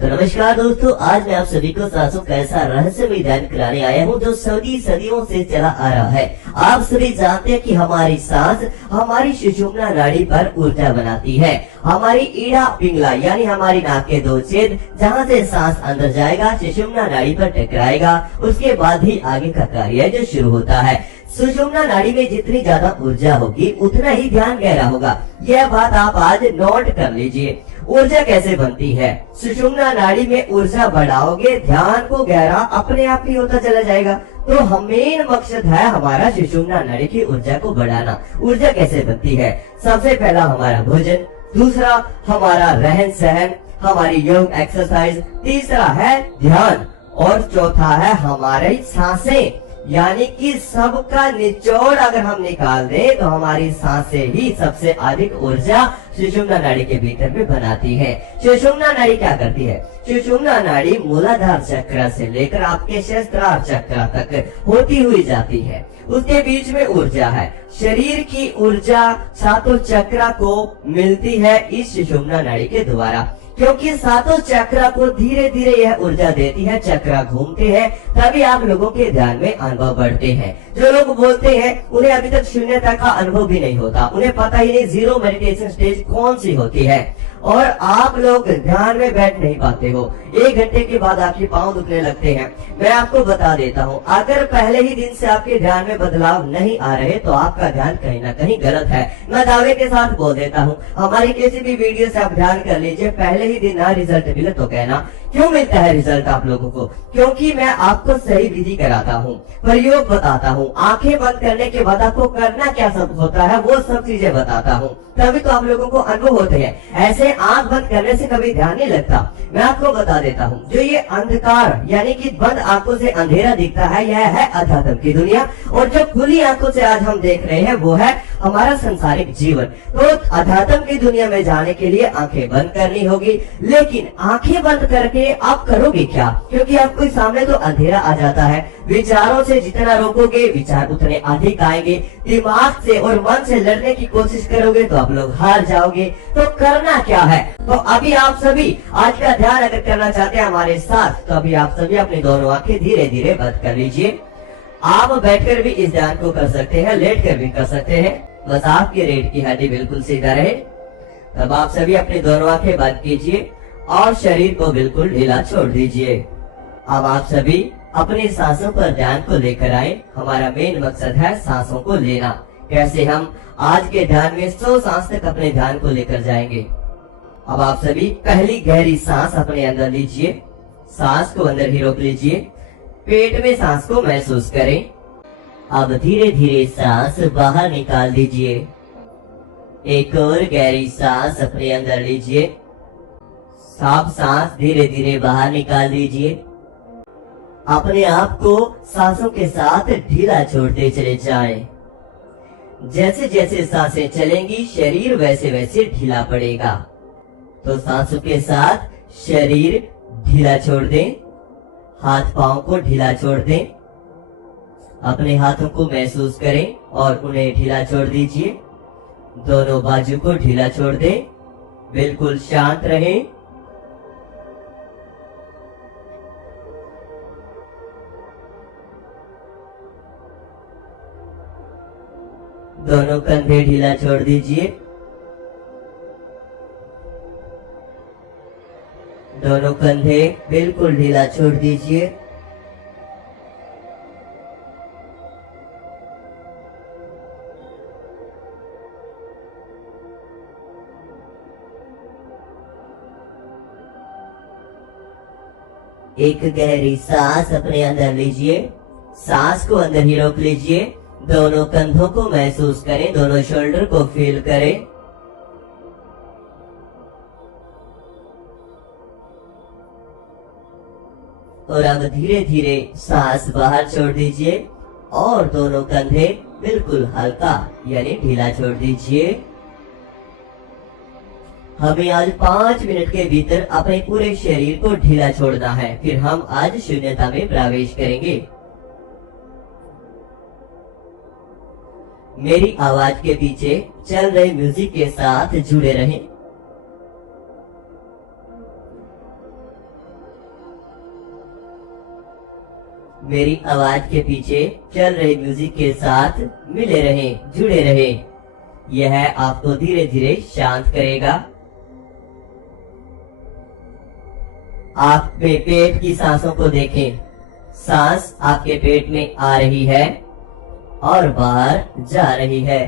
तो नमस्कार दोस्तों, आज मैं आप सभी को सांसों का ऐसा रहस्यमय ध्यान कराने आया हूँ जो सदियों से चला आ रहा है। आप सभी जानते हैं कि हमारी सांस हमारी सुषुम्ना नाड़ी पर ऊर्जा बनाती है। हमारी ईड़ा पिंगला यानी हमारी नाक के दो छेद, जहाँ से सांस अंदर जाएगा सुषुम्ना नाड़ी पर टकराएगा, उसके बाद ही आगे का कार्य जो शुरू होता है। सुषुम्ना नाड़ी में जितनी ज्यादा ऊर्जा होगी उतना ही ध्यान गहरा होगा। यह बात आप आज नोट कर लीजिए। ऊर्जा कैसे बनती है? सुषुम्ना नाड़ी में ऊर्जा बढ़ाओगे, ध्यान को गहरा अपने आप ही होता चला जाएगा। तो मेन मकसद है हमारा सुषुम्ना नाड़ी की ऊर्जा को बढ़ाना। ऊर्जा कैसे बनती है? सबसे पहला हमारा भोजन, दूसरा हमारा रहन सहन, हमारी योग एक्सरसाइज, तीसरा है ध्यान और चौथा है हमारी सांसें। यानी कि सबका निचोड़ अगर हम निकाल दें तो हमारी सांसें ही सबसे अधिक ऊर्जा सुषुम्ना नाड़ी के भीतर में बनाती है। सुषुम्ना नाड़ी क्या करती है? सुषुम्ना नाड़ी मूलाधार चक्र से लेकर आपके सहस्त्रार चक्र तक होती हुई जाती है। उसके बीच में ऊर्जा है। शरीर की ऊर्जा सातों चक्र को मिलती है इस सुषुम्ना नाड़ी के द्वारा, क्योंकि सातों चक्र को धीरे धीरे यह ऊर्जा देती है। चक्र घूमते हैं तभी आप लोगों के ध्यान में अनुभव बढ़ते हैं। जो लोग बोलते हैं उन्हें अभी तक शून्यता का अनुभव भी नहीं होता, उन्हें पता ही नहीं जीरो मेडिटेशन स्टेज कौन सी होती है। और आप लोग ध्यान में बैठ नहीं पाते हो, 1 घंटे के बाद आपके पांव दुखने लगते हैं। मैं आपको बता देता हूँ, अगर पहले ही दिन से आपके ध्यान में बदलाव नहीं आ रहे तो आपका ध्यान कहीं ना कहीं गलत है। मैं दावे के साथ बोल देता हूँ, हमारी किसी भी वीडियो से आप ध्यान कर लीजिए, पहले ही दिन ना रिजल्ट मिले तो कहना। क्यों मिलता है रिजल्ट आप लोगों को? क्योंकि मैं आपको सही विधि कराता हूँ, प्रयोग बताता हूँ, आंखें बंद करने के बाद आपको करना क्या सब होता है वो सब चीजें बताता हूँ, तभी तो आप लोगों को अनुभव होते हैं। ऐसे आंख बंद करने से कभी ध्यान नहीं लगता। मैं आपको बता देता हूँ, जो ये अंधकार यानी कि बंद आंखों से अंधेरा दिखता है, यह है अध्यात्म की दुनिया। और जो खुली आंखों से आज हम देख रहे हैं वो है हमारा संसारिक जीवन। तो अध्यात्म की दुनिया में जाने के लिए आंखें बंद करनी होगी, लेकिन आंखें बंद करके आप करोगे क्या? क्योंकि आपको सामने तो अंधेरा आ जाता है। विचारों से जितना रोकोगे विचार उतने अधिक आएंगे। दिमाग से और मन से लड़ने की कोशिश करोगे तो आप लोग हार जाओगे। तो करना क्या है? तो अभी आप सभी आज का ध्यान अगर करना चाहते हैं हमारे साथ, तो अभी आप सभी अपनी दोनों आंखें धीरे धीरे बंद कर लीजिए। आप बैठकर भी इस ध्यान को कर सकते हैं, लेट कर भी कर सकते हैं, बस आपकी रीढ़ की हड्डी बिल्कुल सीधा रहे। तब आप सभी अपनी दोनों आंखें बंद कीजिए और शरीर को बिल्कुल ढीला छोड़ दीजिए। अब आप सभी अपनी सांसों पर ध्यान को लेकर आए। हमारा मेन मकसद है सांसों को लेना। कैसे हम आज के ध्यान में 100 सांस तक अपने ध्यान को लेकर जाएंगे। अब आप सभी पहली गहरी सांस अपने अंदर लीजिए, सांस को अंदर ही रोक लीजिए, पेट में सांस को महसूस करें। अब धीरे धीरे सांस बाहर निकाल दीजिए। एक और गहरी सांस अपने अंदर लीजिए, साफ सांस धीरे धीरे बाहर निकाल दीजिए। अपने आप को सांसों के साथ ढीला छोड़ते चले जाएं। जैसे जैसे सांसें चलेंगी शरीर वैसे वैसे ढीला पड़ेगा। तो सांसों के साथ शरीर ढीला छोड़ दें, हाथ पांव को ढीला छोड़ दें। अपने हाथों को महसूस करें और उन्हें ढीला छोड़ दीजिए। दोनों बाजू को ढीला छोड़ दें, बिल्कुल शांत रहें। दोनों कंधे ढीला छोड़ दीजिए। दोनों कंधे बिल्कुल ढीला छोड़ दीजिए। एक गहरी सांस अपने अंदर लीजिए, सांस को अंदर ही रोक लीजिए। दोनों कंधों को महसूस करें, दोनों शोल्डर को फील करें। और अब धीरे धीरे सांस बाहर छोड़ दीजिए और दोनों कंधे बिल्कुल हल्का यानी ढीला छोड़ दीजिए। हमें आज 5 मिनट के भीतर अपने पूरे शरीर को ढीला छोड़ना है, फिर हम आज शून्यता में प्रवेश करेंगे। मेरी आवाज के पीछे चल रहे म्यूजिक के साथ जुड़े रहें। मेरी आवाज के पीछे चल रहे म्यूजिक के साथ मिले रहें, जुड़े रहें। यह आपको धीरे धीरे शांत करेगा। आप अपने पेट की सांसों को देखें। सांस आपके पेट में आ रही है और बाहर जा रही है।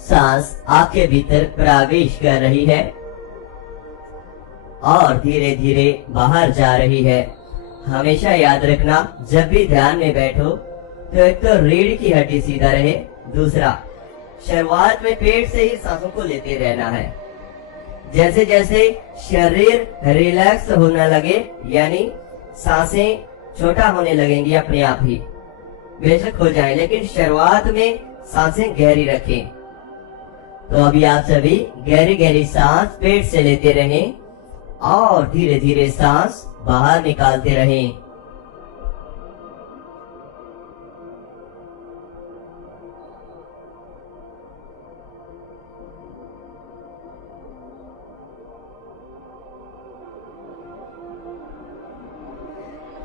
सांस आपके भीतर प्रवेश कर रही है और धीरे धीरे बाहर जा रही है। हमेशा याद रखना, जब भी ध्यान में बैठो तो एक तो रीढ़ की हड्डी सीधा रहे, दूसरा शुरुआत में पेट से ही सांसों को लेते रहना है। जैसे जैसे शरीर रिलैक्स होने लगे, यानी सांसें छोटा होने लगेंगी अपने आप ही, बेशक हो जाए, लेकिन शुरुआत में सांसें गहरी रखें। तो अभी आप सभी गहरी गहरी सांस पेट से लेते रहें और धीरे धीरे सांस बाहर निकालते रहें।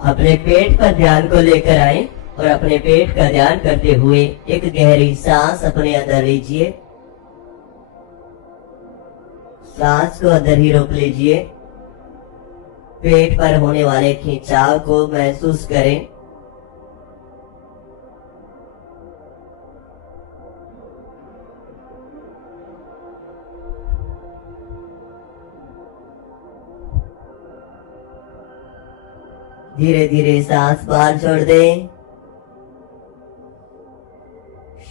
अपने पेट पर ध्यान को लेकर आए और अपने पेट का ध्यान करते हुए एक गहरी सांस अपने अंदर लीजिए। सांस को अंदर ही रोक लीजिए। पेट पर होने वाले खिंचाव को महसूस करें। धीरे धीरे सांस बाहर छोड़ दें।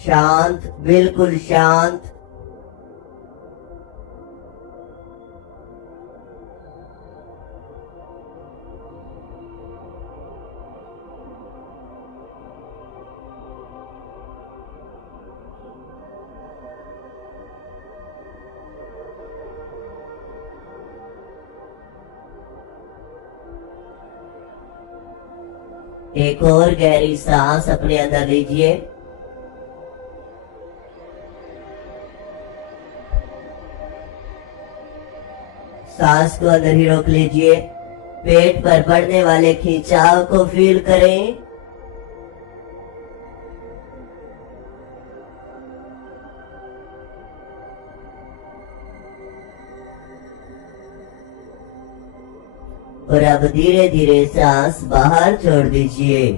शांत, बिल्कुल शांत। एक और गहरी सांस अपने अंदर लीजिए। सांस को अंदर ही रोक लीजिए। पेट पर बढ़ने वाले खिंचाव को फील करें। और अब धीरे धीरे सांस बाहर छोड़ दीजिए।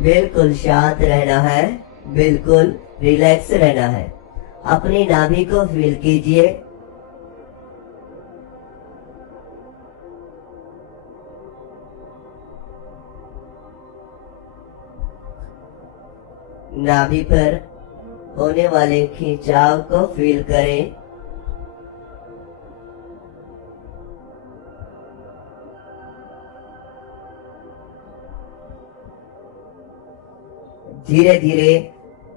बिल्कुल शांत रहना है, बिल्कुल रिलैक्स रहना है। अपनी नाभि को फील कीजिए। नाभि पर होने वाले खिंचाव को फील करें। धीरे धीरे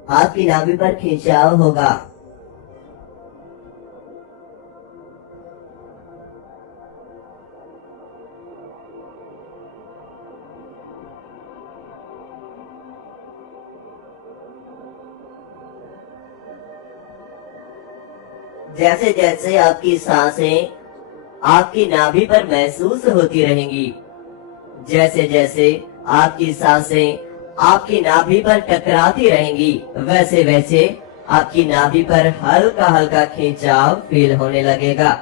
आपकी नाभि पर खिंचाव होगा। जैसे जैसे आपकी सांसें आपकी नाभि पर महसूस होती रहेंगी, जैसे जैसे आपकी सांसें आपकी नाभि पर टकराती रहेंगी, वैसे वैसे आपकी नाभि पर हल्का हल्का खिंचाव फील होने लगेगा।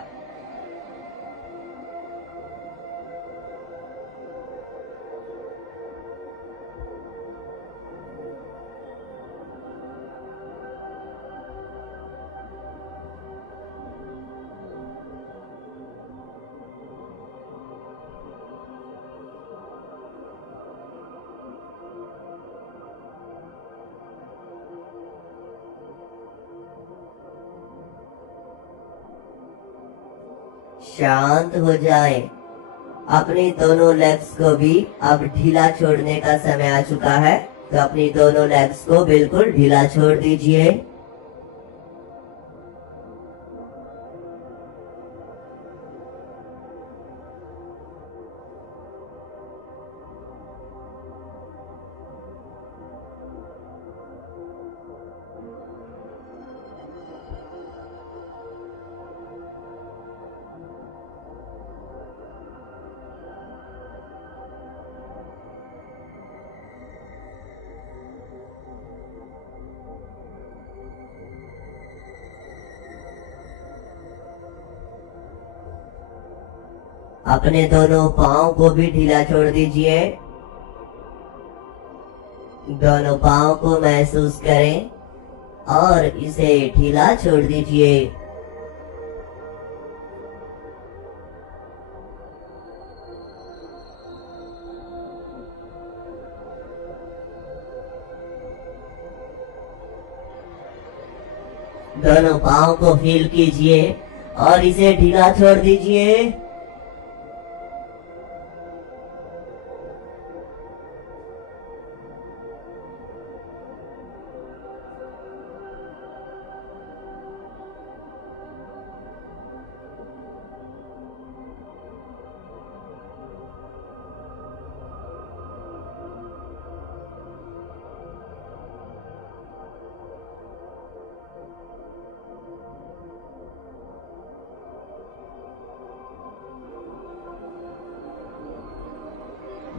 शांत हो जाए। अपनी दोनों लेग्स को भी अब ढीला छोड़ने का समय आ चुका है, तो अपनी दोनों लेग्स को बिल्कुल ढीला छोड़ दीजिए। अपने दोनों पाँव को भी ढीला छोड़ दीजिए। दोनों पाँव को महसूस करें और इसे ढीला छोड़ दीजिए। दोनों पाँव को फील कीजिए और इसे ढीला छोड़ दीजिए।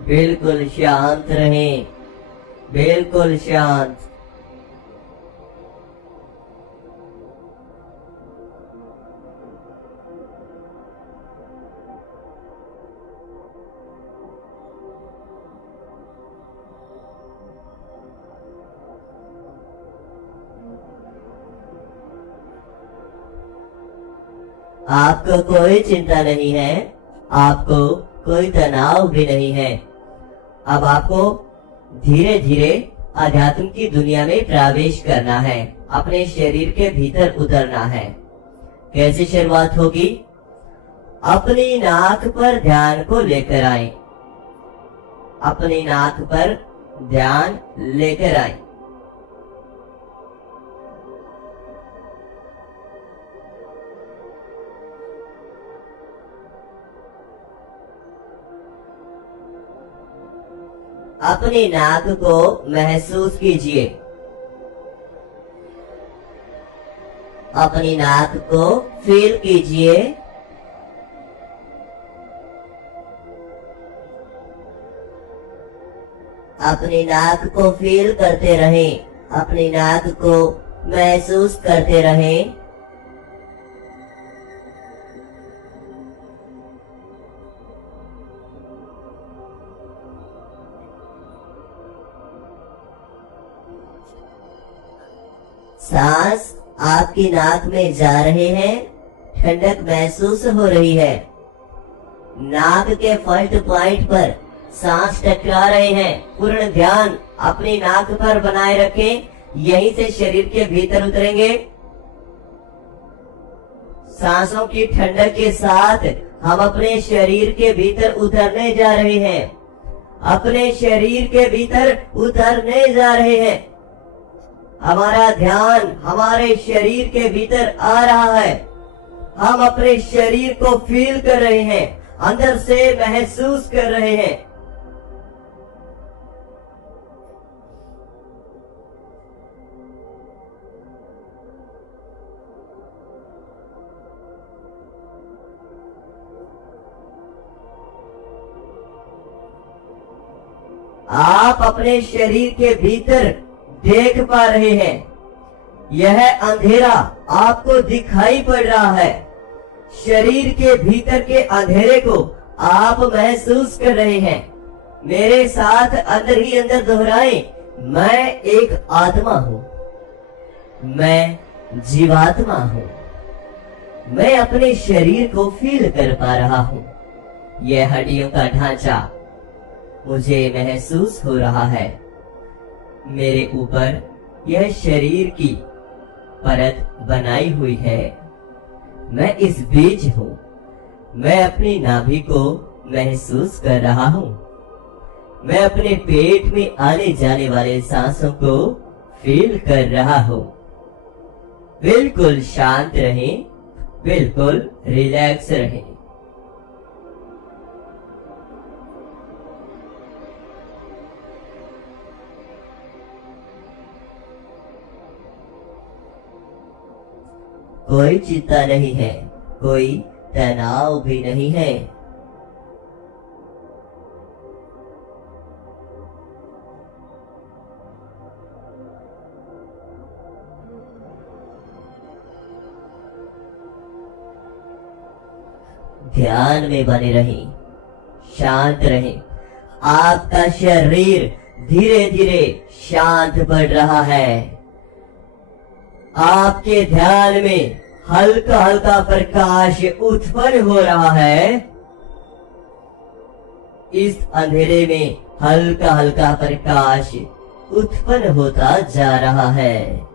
बिल्कुल शांत रहें, बिल्कुल शांत। आपको कोई चिंता नहीं है, आपको कोई तनाव भी नहीं है। अब आपको धीरे धीरे अध्यात्म की दुनिया में प्रवेश करना है, अपने शरीर के भीतर उतरना है। कैसे शुरुआत होगी? अपनी नाक पर ध्यान को लेकर आए, अपनी नाक पर ध्यान लेकर आए। अपनी नाक को महसूस कीजिए, अपनी नाक को फील कीजिए। अपनी नाक को फील करते रहें, अपनी नाक को महसूस करते रहें। सांस आपकी नाक में जा रहे हैं, ठंडक महसूस हो रही है। नाक के फर्स्ट पॉइंट पर सांस टकरा रहे हैं। पूर्ण ध्यान अपनी नाक पर बनाए रखें, यहीं से शरीर के भीतर उतरेंगे। सांसों की ठंडक के साथ हम अपने शरीर के भीतर उतरने जा रहे हैं, अपने शरीर के भीतर उतरने जा रहे हैं। हमारा ध्यान हमारे शरीर के भीतर आ रहा है, हम अपने शरीर को फील कर रहे हैं, अंदर से महसूस कर रहे हैं। आप अपने शरीर के भीतर देख पा रहे हैं, यह अंधेरा आपको दिखाई पड़ रहा है। शरीर के भीतर के अंधेरे को आप महसूस कर रहे हैं। मेरे साथ अंदर ही अंदर दोहराएं, मैं एक आत्मा हूं, मैं जीवात्मा हूं, मैं अपने शरीर को फील कर पा रहा हूं। यह हड्डियों का ढांचा मुझे महसूस हो रहा है। मेरे ऊपर यह शरीर की परत बनाई हुई है। मैं इस बीज हूं, मैं अपनी नाभि को महसूस कर रहा हूं। मैं अपने पेट में आने जाने वाले सांसों को फील कर रहा हूं। बिल्कुल शांत रहें, बिल्कुल रिलैक्स रहें। कोई चिंता नहीं है, कोई तनाव भी नहीं है। ध्यान में बने रहें, शांत रहें। आपका शरीर धीरे धीरे शांत पड़ रहा है। आपके ध्यान में हल्का हल्का प्रकाश उत्पन्न हो रहा है। इस अंधेरे में हल्का हल्का प्रकाश उत्पन्न होता जा रहा है।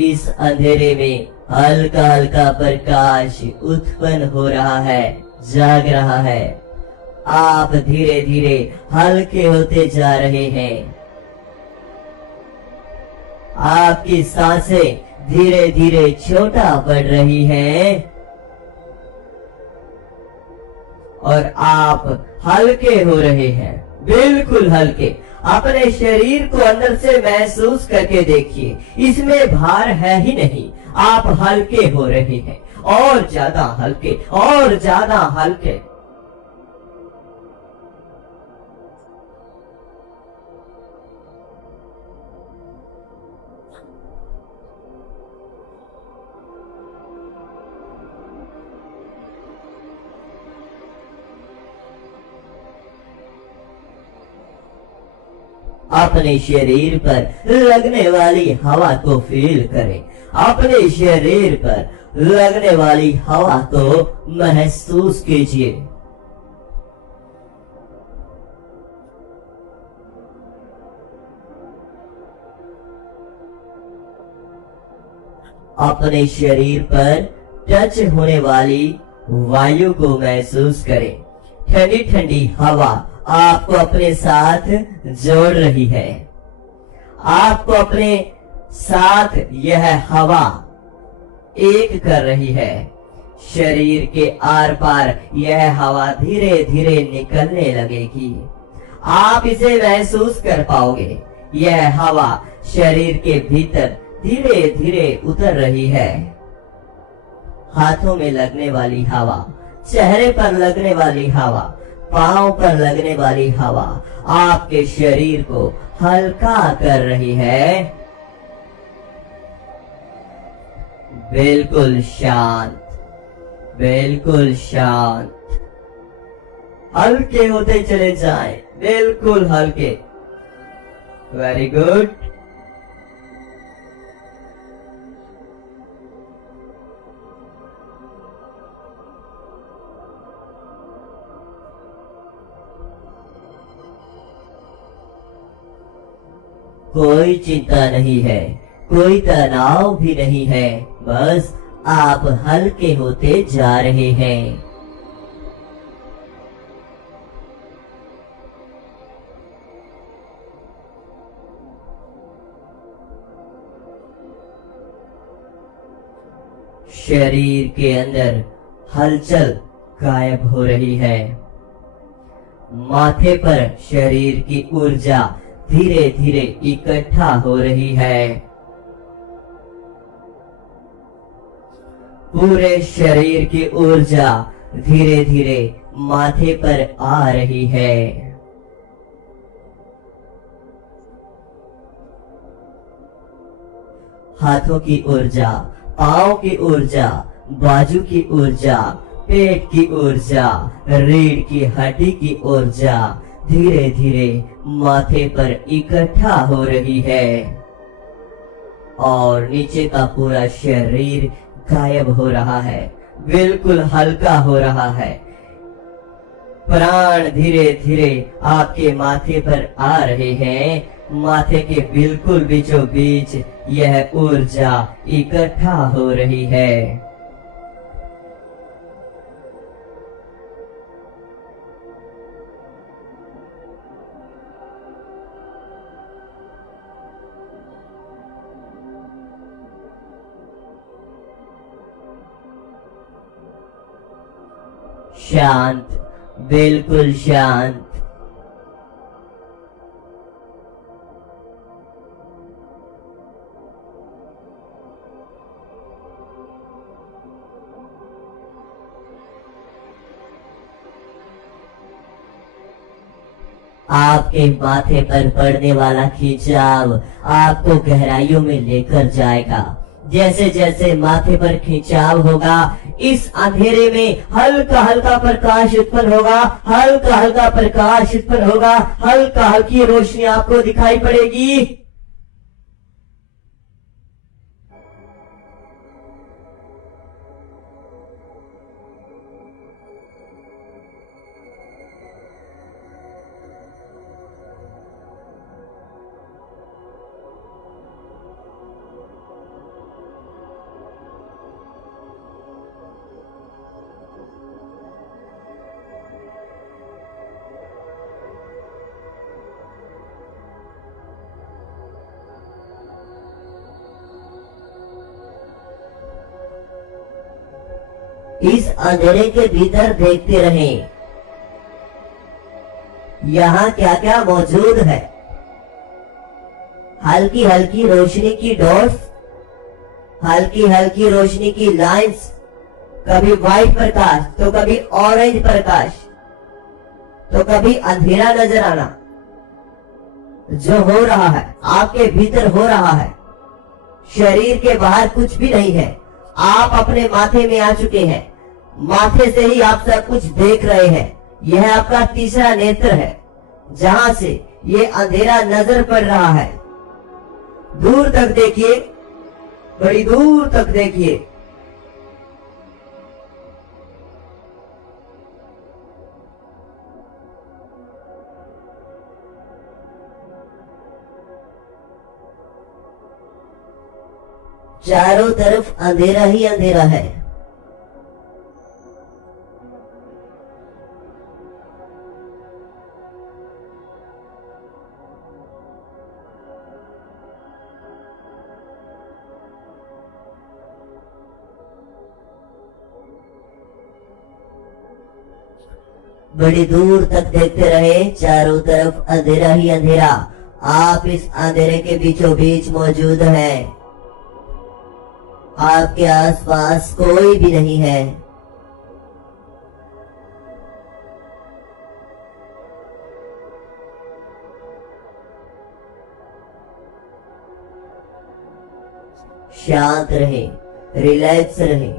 इस अंधेरे में हल्का हल्का प्रकाश उत्पन्न हो रहा है, जाग रहा है। आप धीरे धीरे हल्के होते जा रहे हैं। आपकी सांसें धीरे धीरे छोटा पड़ रही हैं और आप हल्के हो रहे हैं, बिल्कुल हल्के। अपने शरीर को अंदर से महसूस करके देखिए, इसमें भार है ही नहीं। आप हल्के हो रहे हैं, और ज्यादा हल्के, और ज्यादा हल्के। अपने शरीर पर लगने वाली हवा को फील करें। अपने शरीर पर लगने वाली हवा को महसूस कीजिए। अपने शरीर पर टच होने वाली वायु को महसूस करें। ठंडी ठंडी हवा आपको अपने साथ जोड़ रही है। आपको अपने साथ यह हवा एक कर रही है। शरीर के आर पार यह हवा धीरे धीरे निकलने लगेगी। आप इसे महसूस कर पाओगे। यह हवा शरीर के भीतर धीरे धीरे उतर रही है। हाथों में लगने वाली हवा, चेहरे पर लगने वाली हवा, पांव पर लगने वाली हवा आपके शरीर को हल्का कर रही है। बिल्कुल शांत, बिल्कुल शांत। हल्के होते चले जाएं, बिल्कुल हल्के। Very good. कोई चिंता नहीं है, कोई तनाव भी नहीं है, बस आप हल्के होते जा रहे हैं। शरीर के अंदर हलचल गायब हो रही है। माथे पर शरीर की ऊर्जा धीरे धीरे इकट्ठा हो रही है। पूरे शरीर की ऊर्जा धीरे धीरे माथे पर आ रही है। हाथों की ऊर्जा, पांव की ऊर्जा, बाजू की ऊर्जा, पेट की ऊर्जा, रीढ़ की हड्डी की ऊर्जा धीरे धीरे माथे पर इकट्ठा हो रही है और नीचे का पूरा शरीर गायब हो रहा है, बिल्कुल हल्का हो रहा है। प्राण धीरे धीरे आपके माथे पर आ रहे हैं। माथे के बिल्कुल बीचों बीच यह ऊर्जा इकट्ठा हो रही है। शांत, बिल्कुल शांत। आपके माथे पर पड़ने वाला खिंचाव आपको गहराइयों में लेकर जाएगा। जैसे जैसे माथे पर खिंचाव होगा, इस अंधेरे में हल्का हल्का प्रकाश उत्पन्न होगा, हल्का हल्का प्रकाश उत्पन्न होगा, हल्का हल्की रोशनी आपको दिखाई पड़ेगी। इस अंधेरे के भीतर देखते रहें, यहाँ क्या क्या मौजूद है। हल्की हल्की रोशनी की डॉट्स, हल्की हल्की रोशनी की लाइंस, कभी व्हाइट प्रकाश तो कभी ऑरेंज प्रकाश तो कभी अंधेरा नजर आना। जो हो रहा है आपके भीतर हो रहा है, शरीर के बाहर कुछ भी नहीं है। आप अपने माथे में आ चुके हैं, माथे से ही आप सब कुछ देख रहे हैं। यह आपका तीसरा नेत्र है, जहां से ये अंधेरा नजर पड़ रहा है। दूर तक देखिए, बड़ी दूर तक देखिए। चारों तरफ अंधेरा ही अंधेरा है। बड़ी दूर तक देखते रहे, चारों तरफ अंधेरा ही अंधेरा। आप इस अंधेरे के बीचों बीच मौजूद हैं। आपके आसपास कोई भी नहीं है। शांत रहे, रिलैक्स रहे।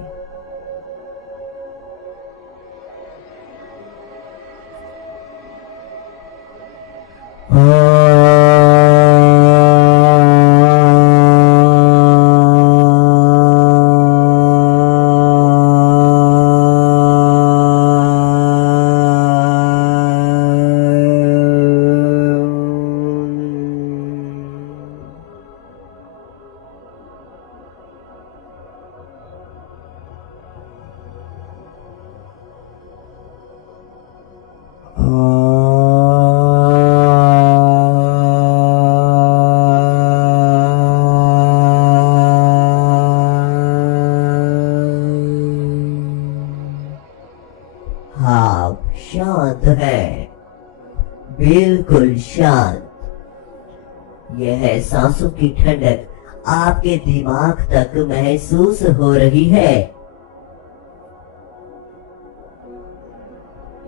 आप शांत है, बिल्कुल शांत। यह सांसों की ठंडक आपके दिमाग तक महसूस हो रही है।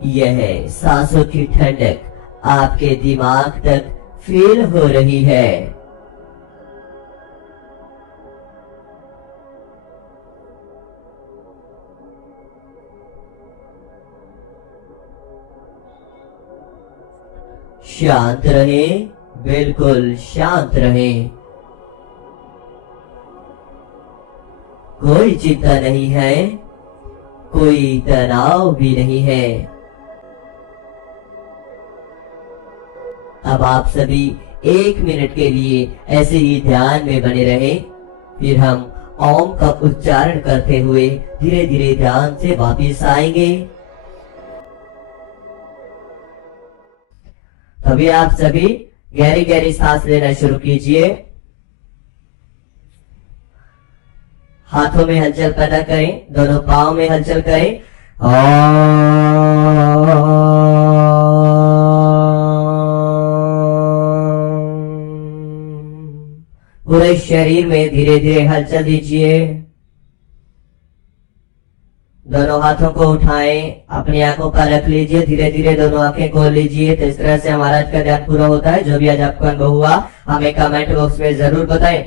यह सांसों की ठंडक आपके दिमाग तक फील हो रही है। शांत रहे, बिल्कुल शांत रहे। कोई चिंता नहीं है, कोई तनाव भी नहीं है। अब आप सभी 1 मिनट के लिए ऐसे ही ध्यान में बने रहे। फिर हम ओम का उच्चारण करते हुए धीरे धीरे ध्यान से वापिस आएंगे। अभी आप सभी गहरी गहरी सांस लेना शुरू कीजिए। हाथों में हलचल पैदा करें, दोनों पांव में हलचल करें। पूरे शरीर में धीरे धीरे हलचल दीजिए। दोनों हाथों को उठाएं, अपनी आंखों पर रख लीजिए, धीरे धीरे दोनों आंखें खोल लीजिए। तो इस तरह से हमारा आज का ध्यान पूरा होता है। जो भी आज आपको अनुभव हुआ हमें कमेंट बॉक्स में जरूर बताएं।